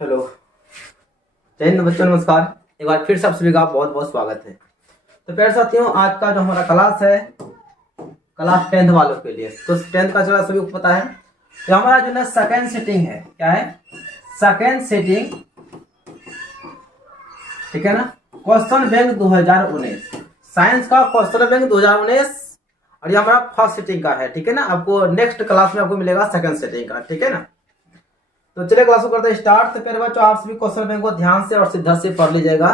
Hello. जय हिंद बच्चों, नमस्कार। एक बार फिर से आप सभी का बहुत बहुत स्वागत है। तो प्यारे साथियों, आज का जो हमारा क्लास है, क्लास 10th वालों के लिए, तो 10th का चला सभी को पता है। तो हमारा जो है सेकेंड सिटिंग है, क्या है? सेकेंड सिटिंग, ठीक है ना। क्वेश्चन बैंक 2019, साइंस का क्वेश्चन बैंक 2019, और ये हमारा फर्स्ट सिटिंग का है, ठीक है ना। आपको नेक्स्ट क्लास में आपको मिलेगा सेकेंड सिटिंग का, ठीक है ना। तो चलिए क्लास को करते हैं स्टार्ट। तो प्यारे बच्चों, आप सभी क्वेश्चन बैंक को ध्यान से और सिद्धांत से पढ़ लीजिएगा,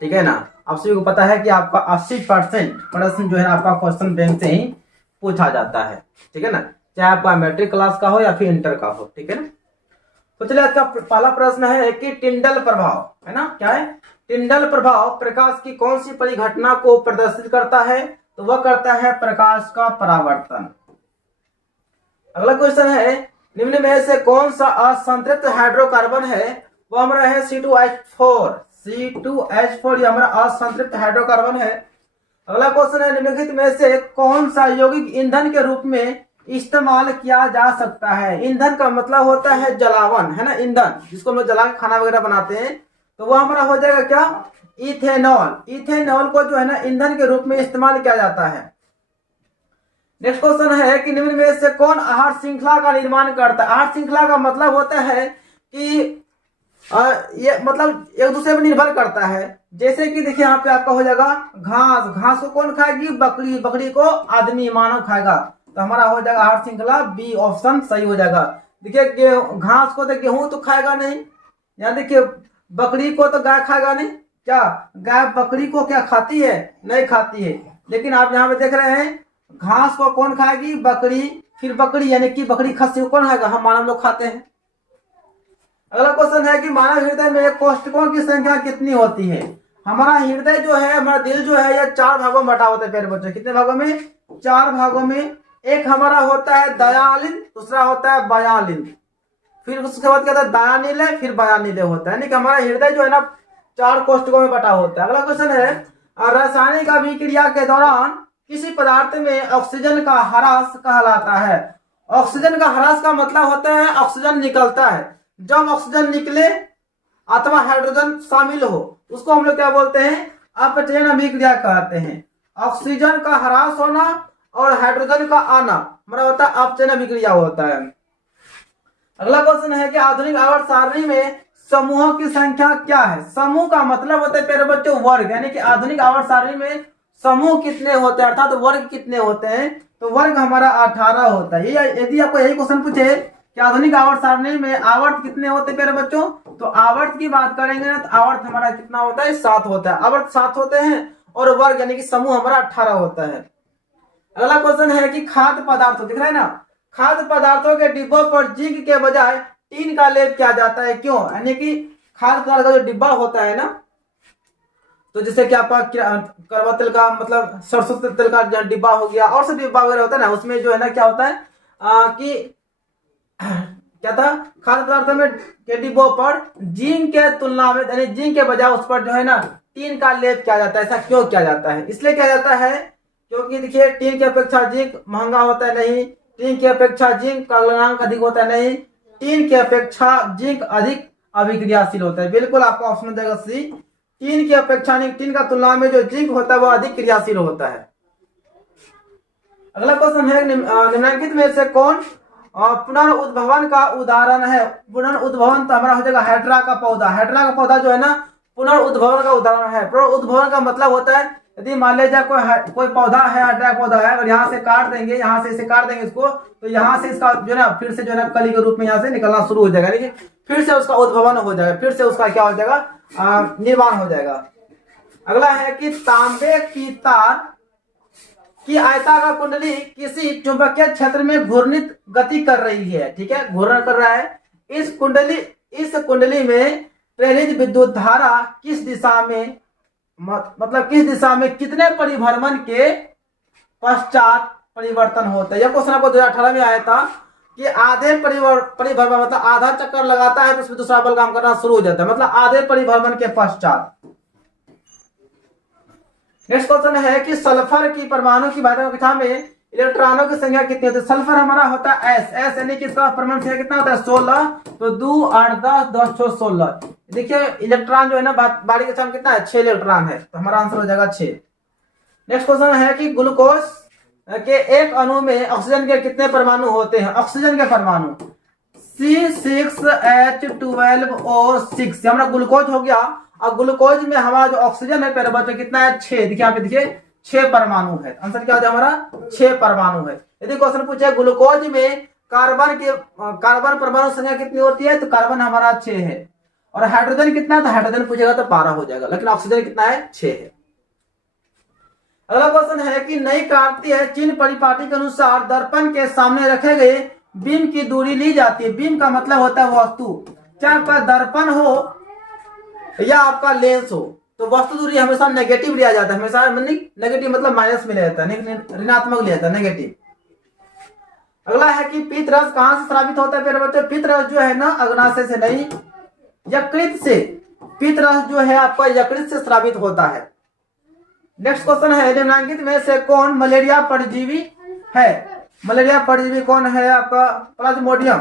ठीक है ना। आप सभी को पता है कि आपका 80% प्रश्न जो है आपका क्वेश्चन बैंक से ही पूछा जाता है, ठीक है ना, चाहे आपका मैट्रिक क्लास का हो या फिर इंटर का हो, ठीक है ना। तो चलिए आज का पहला प्रश्न है कि टिंडल प्रभाव, है ना, क्या है? टिंडल प्रभाव प्रकाश की कौन सी परिघटना को प्रदर्शित करता है? तो वह करता है प्रकाश का परावर्तन। अगला क्वेश्चन है, निम्न में से कौन सा असंतृप्त हाइड्रोकार्बन है? वो हमारा है C2H4। C2H4 ये हमारा असंतृप्त हाइड्रोकार्बन है। अगला क्वेश्चन है, निम्नलिखित में से कौन सा यौगिक ईंधन के रूप में इस्तेमाल किया जा सकता है? ईंधन का मतलब होता है जलावन, है ना, ईंधन जिसको हम लोग जला के खाना वगैरह बनाते हैं। तो वो हमारा हो जाएगा क्या? इथेनॉल। इथेनॉल को जो है ना ईंधन के रूप में इस्तेमाल किया जाता है। नेक्स्ट क्वेश्चन है कि निम्न में से कौन आहार श्रृंखला का निर्माण करता है? आहार श्रृंखला का मतलब होता है कि ये मतलब एक दूसरे पर निर्भर करता है। जैसे कि देखिए यहाँ पे आपका हो जाएगा घास। घास को कौन खाएगी? बकरी। बकरी को आदमी मानव खाएगा। तो हमारा हो जाएगा आहार श्रृंखला बी ऑप्शन सही हो जाएगा। देखिए घास को तो गेहूं तो खाएगा नहीं, यहाँ देखिए बकरी को तो गाय खाएगा नहीं। क्या गाय बकरी को क्या खाती है? नहीं खाती है। लेकिन आप यहाँ पे देख रहे हैं घास को कौन खाएगी? बकरी। फिर बकरी यानी कि बकरी खस्सी को कौन खाएगा? हम मानव लोग खाते हैं। अगला क्वेश्चन है कि मानव हृदय में कोशिकाओं की संख्या कितनी होती है? हमारा हृदय जो है, हमारा दिल जो है, यह 4 भागों में बटा होता है प्यारे बच्चों। कितने भागों में? 4 भागों में। एक हमारा होता है दयालिन, दूसरा होता है बयालिन, फिर उसके बाद क्या होता है दयानिलय, फिर बयानिलय होता है। यानी कि हमारा हृदय जो है ना 4 कोशिकाओं में बटा होता है। अगला क्वेश्चन है, रासायनिक अभिक्रिया के दौरान किसी पदार्थ में ऑक्सीजन का ह्रास कहलाता है? ऑक्सीजन का ह्रास का मतलब होता है ऑक्सीजन निकलता है। जब ऑक्सीजन निकले अथवा हाइड्रोजन शामिल हो उसको हम लोग क्या बोलते हैं? अपचयन अभिक्रिया कहते हैं। ऑक्सीजन का ह्रास होना और हाइड्रोजन का आना हमारा होता है अपचयन अभिक्रिया होता है। अगला क्वेश्चन है कि आधुनिक आवर्त सारणी में समूहों की संख्या क्या है? समूह का मतलब होता है प्यारे बच्चों वर्ग। यानी कि आधुनिक आवर्त सारणी में समूह कितने होते हैं, अर्थात तो वर्ग कितने होते हैं? तो वर्ग हमारा 18 होता है। यदि आपको यही क्वेश्चन पूछे कि आधुनिक आवर्त सारणी में आवर्त कितने होते हैं प्यारे बच्चों, तो आवर्त की बात करेंगे ना तो आवर्त हमारा कितना होता है? 7 होता है। आवर्त 7 होते हैं और वर्ग यानी कि समूह हमारा 18 होता है। अगला क्वेश्चन है कि खाद्य पदार्थों, दिख रहा है ना, खाद्य पदार्थों के डिब्बों पर जिंक के बजाय टीन का लेप किया जाता है, क्यों? यानी कि खाद्य पदार्थ का जो डिब्बा होता है ना, तो जैसे कि आपका करवा तेल का मतलब सरसों तेल का डिब्बा हो गया और सब डिब्बा वगैरह होता है ना, उसमें जो है ना क्या होता है कि क्या था, खाद्य पदार्थों में के डिब्बों पर जिंक के तुलना में यानी जिंक के बजाय उस पर जो है ना टीन का लेप किया जाता है। ऐसा क्यों किया जाता है? इसलिए किया जाता है क्योंकि देखिए टीन की अपेक्षा जिंक महंगा होता है नहीं, टीन की अपेक्षा जिंक का गलनांक अधिक होता है नहीं, टीन की अपेक्षा जिंक अधिक अभिक्रियाशील होता है। बिल्कुल आपका ऑप्शन देगा सी, टीन की अपेक्षा नहीं, टीन का तुलना में जो जिंक होता है वो अधिक क्रियाशील होता है। अगला क्वेश्चन है, निम्नलिखित में से कौन पुनर्उद्भवन का उदाहरण है? पुनर्उद्भवन तो हमारा हो जाएगा हाइड्रा का पौधा। हाइड्रा का पौधा जो है ना पुनर्उद्भवन का उदाहरण है। पुनर्उद्भवन का मतलब होता है यदि मान लीजिए कोई पौधा है, हाइड्रा पौधा है, और यहाँ से काट देंगे, यहाँ से इसे काट देंगे इसको, तो यहाँ से इसका जो है ना फिर से जो है ना कली के रूप में यहाँ से निकलना शुरू हो जाएगा, यानी फिर से उसका उद्भवन हो जाएगा, फिर से उसका क्या हो जाएगा निर्माण हो जाएगा। अगला है कि तांबे की तार की आयताकार कुंडली किसी चुंबकीय क्षेत्र में घूर्णित गति कर रही है, ठीक है, घूर्णन कर रहा है। इस कुंडली में प्रेरित विद्युत धारा किस दिशा में, मतलब किस दिशा में कितने परिभ्रमण के पश्चात परिवर्तन होता है? यह क्वेश्चन आपको 2018 में आया था कि आधे परिभ्रमण मतलब आधा चक्कर लगाता है तो उसमें दूसरा बल काम करना शुरू हो जाता है, मतलब आधे परिभ्रमण के पश्चात। नेक्स्ट क्वेश्चन है कि सल्फर की परमाणु की बाध्यता कक्षा में इलेक्ट्रॉनों की संख्या कितनी होती है? सल्फर हमारा होता है एस, एस यानी कि इसका परमाणु संख्या कितना होता है? 16। तो 2 8 10 10 6 16। देखिए इलेक्ट्रॉन जो है ना बारी के साथ कितना है? 6 इलेक्ट्रॉन है, तो हमारा आंसर हो जाएगा 6। नेक्स्ट क्वेश्चन है कि ग्लूकोज के एक अणु में ऑक्सीजन के कितने परमाणु होते हैं? ऑक्सीजन के परमाणु C6H12O6 हमारा ग्लूकोज हो गया। और ग्लूकोज में हमारा जो ऑक्सीजन है, पहले बच्चों कितना है? 6। देखिए यहाँ पे देखिए 6 परमाणु है। आंसर क्या हो जाएगा हमारा? 6 परमाणु है। यदि क्वेश्चन पूछे ग्लूकोज में कार्बन परमाणु संख्या कितनी होती है, तो कार्बन हमारा 6 है। और हाइड्रोजन कितना है? तो हाइड्रोजन पूछेगा तो 12 हो जाएगा, लेकिन ऑक्सीजन कितना है? 6 है। अगला क्वेश्चन है कि नई क्रांति है, चिन्ह परिपाटी के अनुसार दर्पण के सामने रखे गए बीम की दूरी ली जाती है। बीम का मतलब होता है वस्तु, चाहे आपका दर्पण हो या आपका लेंस हो, तो वस्तु दूरी हमेशा नेगेटिव लिया जाता है। हमेशा नेगेटिव मतलब माइनस में लिया जाता है, ऋणात्मक लिया जाता है, नेगेटिव। अगला है कि पित्तरस कहां से स्रावित होता है? प्यारे बच्चों पित्तरस जो है ना अग्नाशय से नहीं, यकृत से। पित्तरस जो है आपका यकृत से स्रावित होता है। नेक्स्ट क्वेश्चन है निम्नलिखित में से कौन मलेरिया परजीवी है? मलेरिया परजीवी कौन है? आपका प्लाज्मोडियम।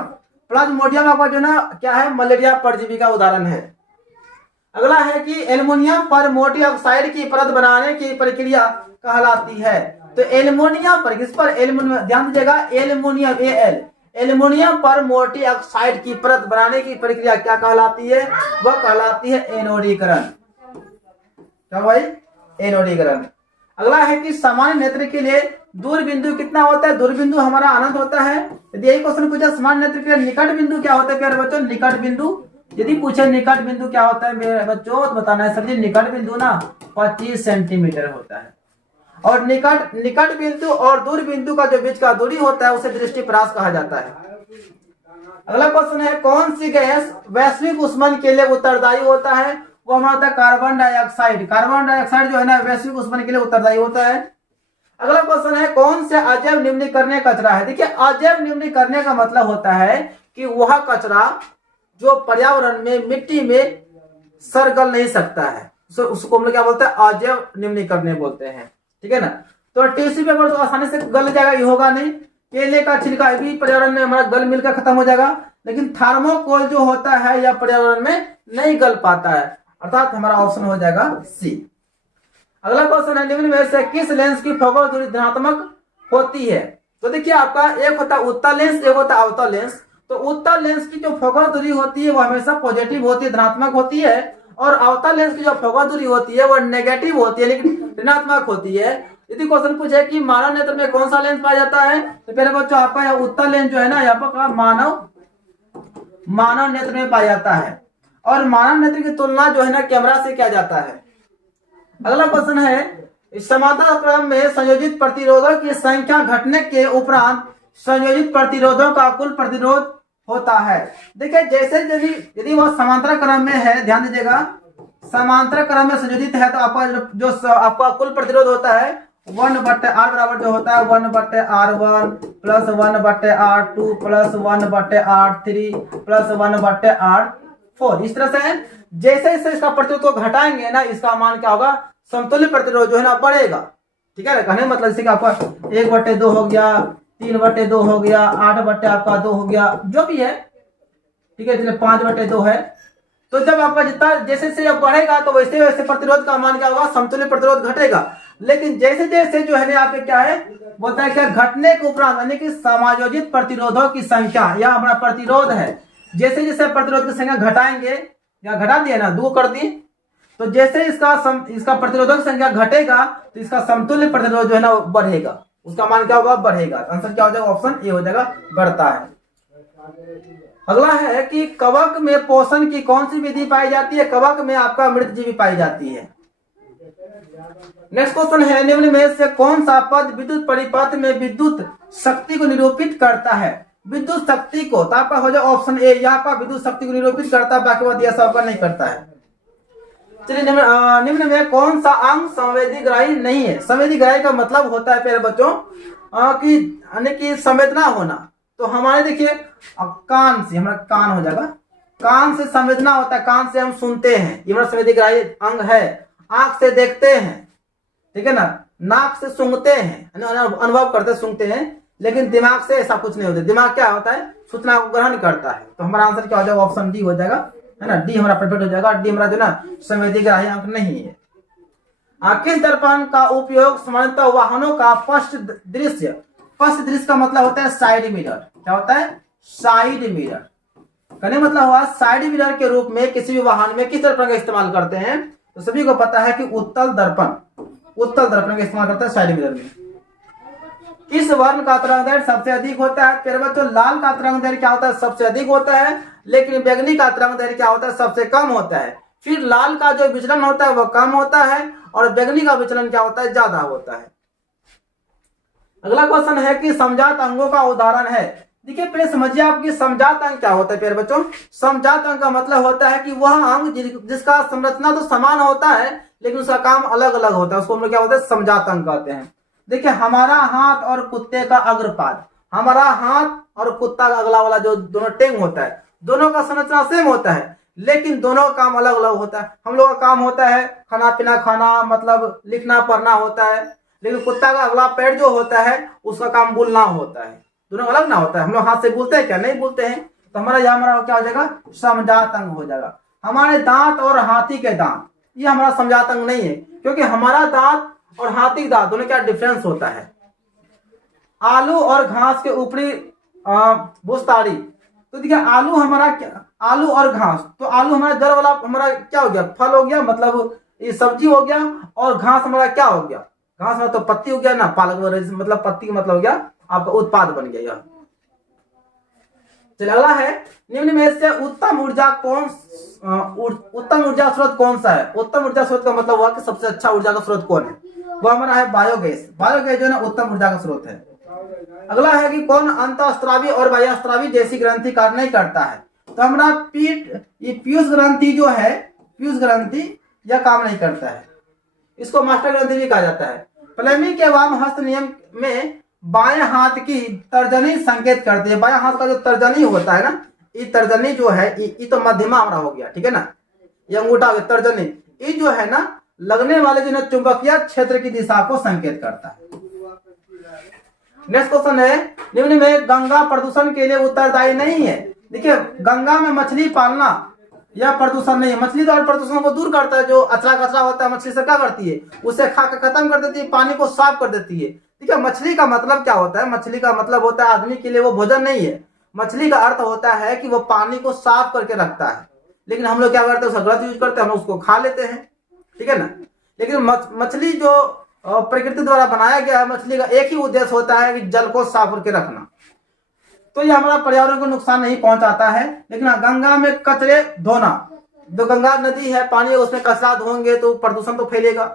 प्लाज्मोडियम आपका जो ना क्या है? मलेरिया परजीवी का उदाहरण है। अगला है कि एल्युमिनियम पर मोटी ऑक्साइड की परत बनाने की प्रक्रिया कहलाती है। तो एल्युमिनियम पर, किस पर? एल्युमिनियम, ध्यान दीजिएगा, एल्युमिनियम एल्युमिनियम पर मोटी ऑक्साइड की परत बनाने की प्रक्रिया क्या कहलाती है? वह कहलाती है एनोडीकरण। क्या भाई? एनोडीकरण। अगला है कि सामान्य नेत्र के लिए दूर बिंदु कितना होता है? दूर बिंदु हमारा अनंत होता है। यदि यही क्वेश्चन पूछा सामान्य नेत्र के लिए निकट बिंदु क्या होता है? प्यारे बच्चों निकट बिंदु, यदि पूछे निकट बिंदु क्या होता है मेरे बच्चों, तो बताना है सर जी। निकट बिंदु ना 25 सेंटीमीटर होता है। और निकट बिंदु और दूर बिंदु का जो बीच का दूरी होता है उसे दृष्टिपरास कहा जाता है। अगला क्वेश्चन है कौन सी गैस वैश्विक ऊष्मन के लिए उत्तरदायी होता है? वो हमारा होता है कार्बन डाइऑक्साइड। कार्बन डाइऑक्साइड जो है ना वैश्विक ऊष्मन के लिए उत्तरदायी होता है। अगला क्वेश्चन है कौन से अजैव निम्नीकरणीय कचरा है? देखिए अजैव निम्नीकरणीय का मतलब होता है कि वह कचरा जो पर्यावरण में मिट्टी में सरगल नहीं सकता है, उसको हम लोग क्या बोलते हैं? अजैव निम्नीकरणीय बोलते हैं। ठीक है ना। तो टिश्यू पेपर तो आसानी से गल जाएगा, ये होगा नहीं। केले का छिलका भी पर्यावरण में हमारा गल मिलकर खत्म हो जाएगा, लेकिन थर्मोकोल जो होता है या पर्यावरण में नहीं गल पाता है, अर्थात हमारा ऑप्शन हो जाएगा सी। अगला क्वेश्चन है निम्न में से किस लेंस की फोकल दूरी धनात्मक होती है? तो देखिए आपका एक होता है उत्तल लेंस, एक होता है अवतल लेंस। तो उत्तल लेंस की जो फोकल दूरी होती है वो हमेशा पॉजिटिव होती है, धनात्मक होती है। और अवतल लेंस की जो फोकल दूरी होती है वो नेगेटिव होती है, लेकिन ऋणात्मक होती है। यदि क्वेश्चन पूछे कि मानव नेत्र में कौन सा लेंस पाया जाता है, तो पहले बच्चों आपका यह उत्तल लेंस जो है ना यहाँ पर मानव नेत्र में पाया जाता है। और मानव नेत्र की तुलना जो है ना कैमरा से किया जाता है। अगला क्वेश्चन है समांतर क्रम में संयोजित प्रतिरोधों की संख्या घटने के उपरांत संयोजित प्रतिरोधों का कुल प्रतिरोध होता है। देखिए जैसे यदि वह समांतर क्रम में है, ध्यान दीजिएगा, समांतर क्रम में संयोजित है तो आपका जो आपका कुल प्रतिरोध होता है 1/r बराबर जो होता है 1/r1 plus 1/r2 plus 1/r3 plus 1/r4। इस तरह से जैसे जैसे इसका प्रतिरोध को घटाएंगे ना, इसका मान क्या होगा? समतुल्य प्रतिरोध जो है ना बढ़ेगा। ठीक है ना। कहने मतलब इसे आपका 1/2 हो गया, 3/2 हो गया, 8/2 हो गया, जो भी है। ठीक है, इसलिए 5/2 है। तो जब आपका जितना जैसे जैसे जब बढ़ेगा तो वैसे वैसे प्रतिरोध का मान क्या होगा? समतुल्य प्रतिरोध घटेगा। लेकिन जैसे जैसे जो है ना यहाँ पे क्या है बोलता है क्या? घटने के उपरांत यानी कि समायोजित प्रतिरोधों की संख्या या हमारा प्रतिरोध है, जैसे जैसे प्रतिरोध की संख्या घटाएंगे या घटा दिए ना, 2 कर दी, तो जैसे इसका प्रतिरोधों की संख्या घटेगा तो इसका समतुल्य प्रतिरोध जो है ना बढ़ेगा, उसका मान क्या होगा? बढ़ेगा। आंसर क्या हो जाएगा? ऑप्शन ए हो जाएगा, बढ़ता है। अगला है कि कवक में पोषण की कौन सी विधि पाई जाती है? कवक में आपका मृतजीवी पाई जाती है। नेक्स्ट क्वेश्चन है निम्न में से कौन सा पद विद्युत परिपथ में विद्युत शक्ति को निरूपित करता है? विद्युत शक्ति को, तो आपका हो जाए ऑप्शन ए, यहाँ का विद्युत शक्ति को निरूपित करता है, बाकी बात ऐसा आपका नहीं करता है। चलिए निम्न में कौन सा अंग संवेदीग्राही नहीं है? संवेदीग्राही का मतलब होता है प्यारे बच्चों कि यानी कि संवेदना होना। तो हमारे देखिए कान से, हमारा कान हो जाएगा, कान से संवेदना होता है, कान से हम सुनते हैं, ये हमारा संवेदीग्राही अंग है। आंख से देखते हैं, ठीक है ना, नाक से सूंघते हैं, अनुभव करते सूंघते हैं, लेकिन दिमाग से ऐसा कुछ नहीं होता। दिमाग क्या होता है, सूचना को ग्रहण करता है। तो हमारा आंसर क्या हो जाएगा, ऑप्शन डी हो जाएगा, है ना। डी हमारा परफेक्ट हो जाएगा। डी हमारा जो ना संवेदी ग्राही अंक नहीं है। किस दर्पण का उपयोग सामान्यतः वाहनों का पश्च दृश्य का मतलब होता है साइड मिरर। क्या होता है, साइड मिरर। कहने मतलब हुआ साइड मिरर के रूप में किसी भी वाहन में किस दर्पण का इस्तेमाल करते हैं। तो सभी को पता है कि उत्तल दर्पण का इस्तेमाल करता है साइड मिरर में। किस वर्ण का तरंगदैर्घ्य सबसे अधिक होता है। प्यारे बच्चों, लाल का तरंगदैर्घ्य क्या होता है, सबसे अधिक होता है, लेकिन बैंगनी का तरंगदैर्घ्य क्या होता है, सबसे कम होता है। फिर लाल का जो विचलन होता है वह कम होता है और बैंगनी का विचलन क्या होता है, ज्यादा होता है। अगला क्वेश्चन है कि समजात अंगों का उदाहरण है। देखिए पहले समझिए आपकी समजात अंग क्या होता है। प्यारे बच्चों, समजात अंग का मतलब होता है कि वह अंग जिसका संरचना तो समान होता है लेकिन उसका काम अलग अलग होता है, उसको हम लोग क्या होता है, समजात अंग कहते हैं। देखिए हमारा हाथ और कुत्ते का अग्रपाद, हमारा हाथ और कुत्ता का अगला वाला जो दोनों टेंग होता है, दोनों का संरचना सेम होता है लेकिन दोनों का काम अलग अलग होता है। हम लोग का काम होता है खाना पीना खाना, मतलब लिखना पढ़ना होता है, लेकिन कुत्ता का अगला पैर जो होता है उसका काम बोलना होता है। दोनों अलग ना होता है। हम लोग हाथ से बोलते हैं क्या, नहीं बोलते हैं। तो हमारा क्या हो जाएगा, समजात अंग हो जाएगा। हमारे दांत और हाथी के दांत, ये हमारा समजात अंग नहीं है, क्योंकि हमारा दांत और हाथी दांत दोनों क्या डिफरेंस होता है। आलू और घास के ऊपरी भूस्तारी, तो देखिए आलू हमारा क्या, आलू और घास, तो आलू हमारा जड़ वाला हमारा क्या हो गया, फल हो गया, मतलब ये सब्जी हो गया, और घास हमारा क्या हो गया, घास हमारा तो पत्ती हो गया ना, पालक मतलब पत्ती का मतलब हो गया आपका उत्पाद बन गया यह। चलिए अगला है, निम्न में से उत्तम ऊर्जा स्रोत कौन सा है। उत्तम ऊर्जा स्रोत का मतलब हुआ कि सबसे अच्छा ऊर्जा का स्रोत कौन है, वो हमारा है बायोगैस। बायोगैस जो है ना उत्तम ऊर्जा का स्रोत है। अगला है कि कौन अंतःस्रावी और बाह्यस्रावी जैसी ग्रंथि कार्य नहीं करता है। तो हमारा ये पीयूष ग्रंथि जो है, पीयूष ग्रंथि यह काम नहीं करता है, इसको मास्टर ग्रंथि भी कहा जाता है। प्लेमी के वाम हस्त नियम में बाएं हाथ की तर्जनी संकेत करती है। बाएं हाथ का जो तर्जनी होता है ना, ये तर्जनी जो है ये तो मध्यमा हमारा हो गया, ठीक है ना, ये अंगूठा हो गया तर्जनी, ये जो है ना लगने वाले जो है चुंबकीय क्षेत्र की दिशा को संकेत करता है। नेक्स्ट क्वेश्चन है, निम्न में गंगा प्रदूषण के लिए उत्तरदायी नहीं है। देखिए गंगा में मछली पालना यह प्रदूषण नहीं है। मछली तो प्रदूषण को दूर करता है, जो अचरा कचरा होता है मछली से क्या करती है, उसे खा कर खत्म कर देती है, पानी को साफ कर देती है। ठीक है, मछली का मतलब क्या होता है, मछली का मतलब होता है आदमी के लिए वो भोजन नहीं है। मछली का अर्थ होता है कि वो पानी को साफ करके रखता है, लेकिन हम लोग क्या करते हैं, उसका गलत यूज करते हैं, हम उसको खा लेते हैं, ठीक है ना। लेकिन मछली जो प्रकृति द्वारा बनाया गया है, मछली का एक ही उद्देश्य होता है कि जल को साफ करके रखना। तो ये हमारा पर्यावरण को नुकसान नहीं पहुंचाता है। लेकिन गंगा में कचरे धोना, जो गंगा नदी है पानी, उसमें कचरा धोएंगे तो प्रदूषण तो फैलेगा।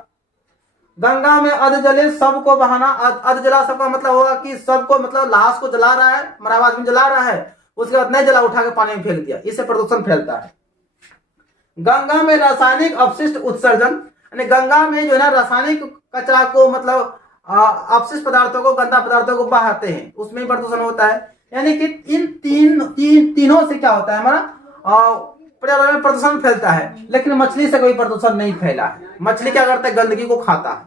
गंगा में अध जले सबको बहाना, अध जला सबका मतलब होगा कि सबको, मतलब लाश को जला रहा है, मरा हुआ आदमी जला रहा है, उसके बाद नहीं जला उठा के पानी में फेंक दिया, इससे प्रदूषण फैलता है। गंगा में रासायनिक अपशिष्ट उत्सर्जन, यानी गंगा में जो है ना रासायनिक कचरा को, मतलब अपशिष्ट पदार्थों को, गंदा पदार्थों को बहाते हैं, उसमें प्रदूषण होता है। यानी कि इन तीनों से क्या होता है, हमारा पर्यावरण में प्रदूषण फैलता है। लेकिन मछली से कोई प्रदूषण नहीं फैला है। मछली क्या करता है, गंदगी को खाता है।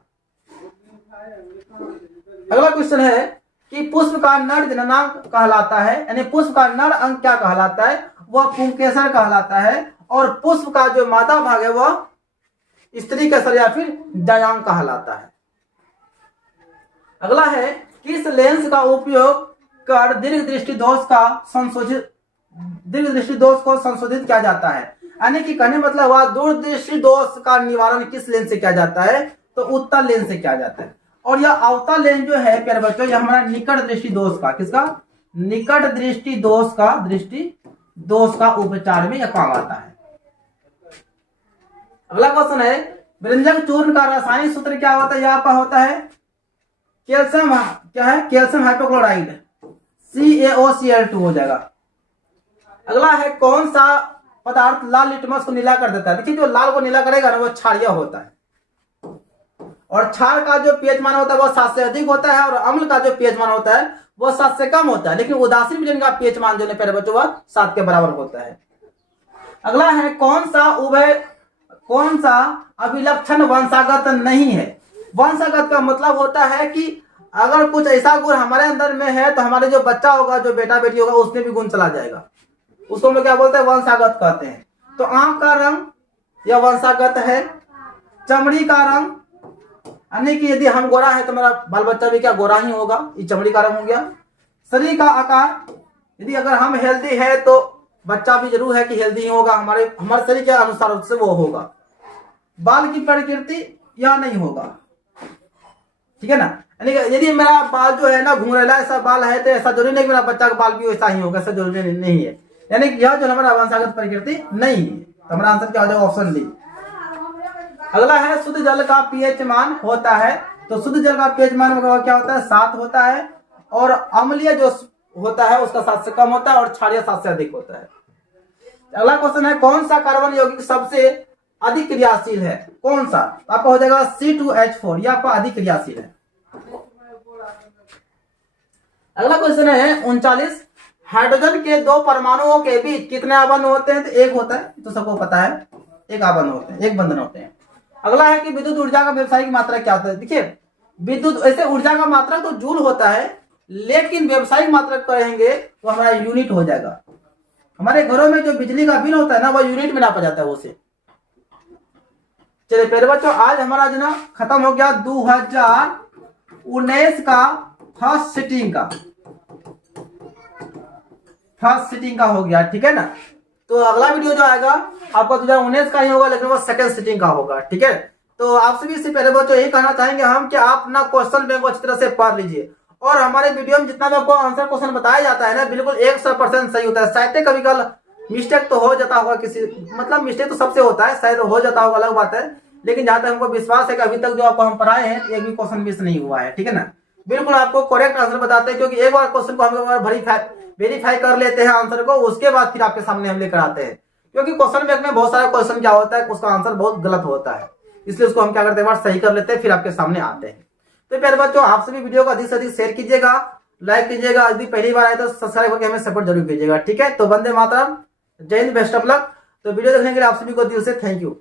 अगला क्वेश्चन है कि पुष्प का नर जननांग कहलाता है, यानी पुष्प का नर अंग क्या कहलाता है, वह पुंकेसर कहलाता है, और पुष्प का जो मादा भाग है वह स्त्री केसर या फिर जायांग कहलाता है। अगला है, किस लेंस का उपयोग कर दीर्घ दृष्टि दोष को संशोधित किया जाता है। यानी कि कहने मतलब हुआ दूर दृष्टि दोष का निवारण किस लेंस से किया जाता है, तो उत्तल लेंस से किया जाता है। और यह अवतल लेंस जो है प्यारे बच्चों, यह हमारा निकट दृष्टि दोष का, किसका, निकट दृष्टि दोष का उपचार में यह काम आता है। अगला क्वेश्चन है, व्यंजक चूर्ण का रासायनिक सूत्र क्या होता है, यह आपका होता है कैल्शियम, क्या है, कैल्शियम हाइपोक्लोराइड, CaOCl2 हो जाएगा। अगला है, कौन सा पदार्थ लाल लिटमस को नीला कर देता है। देखिए जो लाल को नीला करेगा ना वो क्षारीय होता है, और क्षार का जो pH मान होता है वह 7 से अधिक होता है, और अम्ल का जो pH मान होता है वह 7 से कम होता है। लेकिन उदासीन विलयन का pH मान जो है प्यारे बच्चों वह 7 के बराबर होता है। अगला है, कौन सा अभिलक्षण वंशागत नहीं है। वंशगत का मतलब होता है कि अगर कुछ ऐसा गुण हमारे अंदर में है तो हमारे जो बच्चा होगा, जो बेटा बेटी होगा, उसमें भी गुण चला जाएगा। उसको हम क्या बोलते हैं? वंशागत कहते हैं। तो आंख का रंग यह वंशागत है। चमड़ी का रंग, यानी कि यदि हम गोरा है तो मेरा बाल बच्चा भी क्या गोरा ही होगा, ये चमड़ी का रंग हो गया। शरीर का आकार, यदि अगर हम हेल्दी है तो बच्चा भी जरूर है कि हेल्दी ही होगा, हमारे शरीर के अनुसार उससे वो होगा। बाल की प्रकृति यह नहीं होगा, ठीक है ना। यानी कि यदि मेरा बाल जो है ना घुंघरेला ऐसा बाल है तो ऐसा जरूरी नहीं कि मेरा बच्चा का बाल भी वैसा ही होगा, ऐसा जरूरी नहीं है। यानी कि यह जो हमारा वंशागत प्रकृति नहीं है। तो हमारा आंसर क्या हो जाएगा? Option D. अगला है शुद्ध जल का पीएच मान होता है। तो शुद्ध जल का पीएच मान क्या होता है? 7 होता है। और अम्लीय जो होता है उसका 7 से कम होता है, और क्षारीय 7 से अधिक होता है। अगला क्वेश्चन है कौन सा कार्बन यौगिक सबसे अधिक क्रियाशील है? कौन सा? आपका हो जाएगा C2H4, यह आपका अधिक क्रियाशील है। अगला क्वेश्चन है 39, हाइड्रोजन के 2 परमाणुओं के बीच कितने आबंध होते हैं? तो 1 होता है, तो सबको पता है, 1 आबंध होते हैं, 1 बंधन होते हैं। अगला है कि विद्युत ऊर्जा का व्यवसायिक मात्रा क्या होता है? देखिए विद्युत ऐसे ऊर्जा का मात्रा तो जूल होता है, लेकिन व्यवसायिक मात्रा कहेंगे तो हमारा यूनिट हो जाएगा। हमारे घरों में जो बिजली का बिल होता है ना, वो यूनिट में नापा जाता है उसे। चलिए प्यारे बच्चों, आज हमारा जो ना खत्म हो गया 2019 का फर्स्ट सिटिंग का हो गया, ठीक है ना। तो अगला वीडियो जो आएगा आपका 2019 का ही होगा, लेकिन वो सेकंड सिटिंग का होगा, ठीक है। तो आप सभी इससे पहले बच्चों यही कहना चाहेंगे हम कि आप ना क्वेश्चन बैंक को अच्छी तरह से पढ़ लीजिए, और हमारे वीडियो में जितना भी आपको आंसर क्वेश्चन बताया जाता है ना, बिल्कुल 100% सही होता है। शायद कभी कल मिस्टेक तो हो जाता होगा, किसी मतलब मिस्टेक तो सबसे होता है, शायद हो जाता होगा, अलग बात है, लेकिन जहां तक हमको विश्वास है कि अभी तक जो आपको हम पढ़ाए हैं एक भी क्वेश्चन मिस नहीं हुआ है, ठीक है ना। बिल्कुल आपको करेक्ट आंसर बताते हैं, क्योंकि एक बार क्वेश्चन को हम वेरीफाई कर लेते हैं आंसर को, उसके बाद फिर आपके सामने हम लेकर आते हैं। क्योंकि क्वेश्चन बैंक में बहुत सारा क्वेश्चन क्या होता है, उसका आंसर बहुत गलत होता है, इसलिए उसको हम क्या करते हैं, सही कर लेते हैं, फिर आपके सामने आते हैं। तो प्यारे बच्चों, आप सभी वीडियो को अधिक से अधिक शेयर कीजिएगा, लाइक कीजिएगा, यदि पहली बार आए तो सब्सक्राइब करके हमें सपोर्ट जरूर कीजिएगा, ठीक है। तो वंदे मातरम, जय हिंद, बेस्ट ऑफ लक। तो वीडियो देखने के लिए आप सभी को दिल से थैंक यू।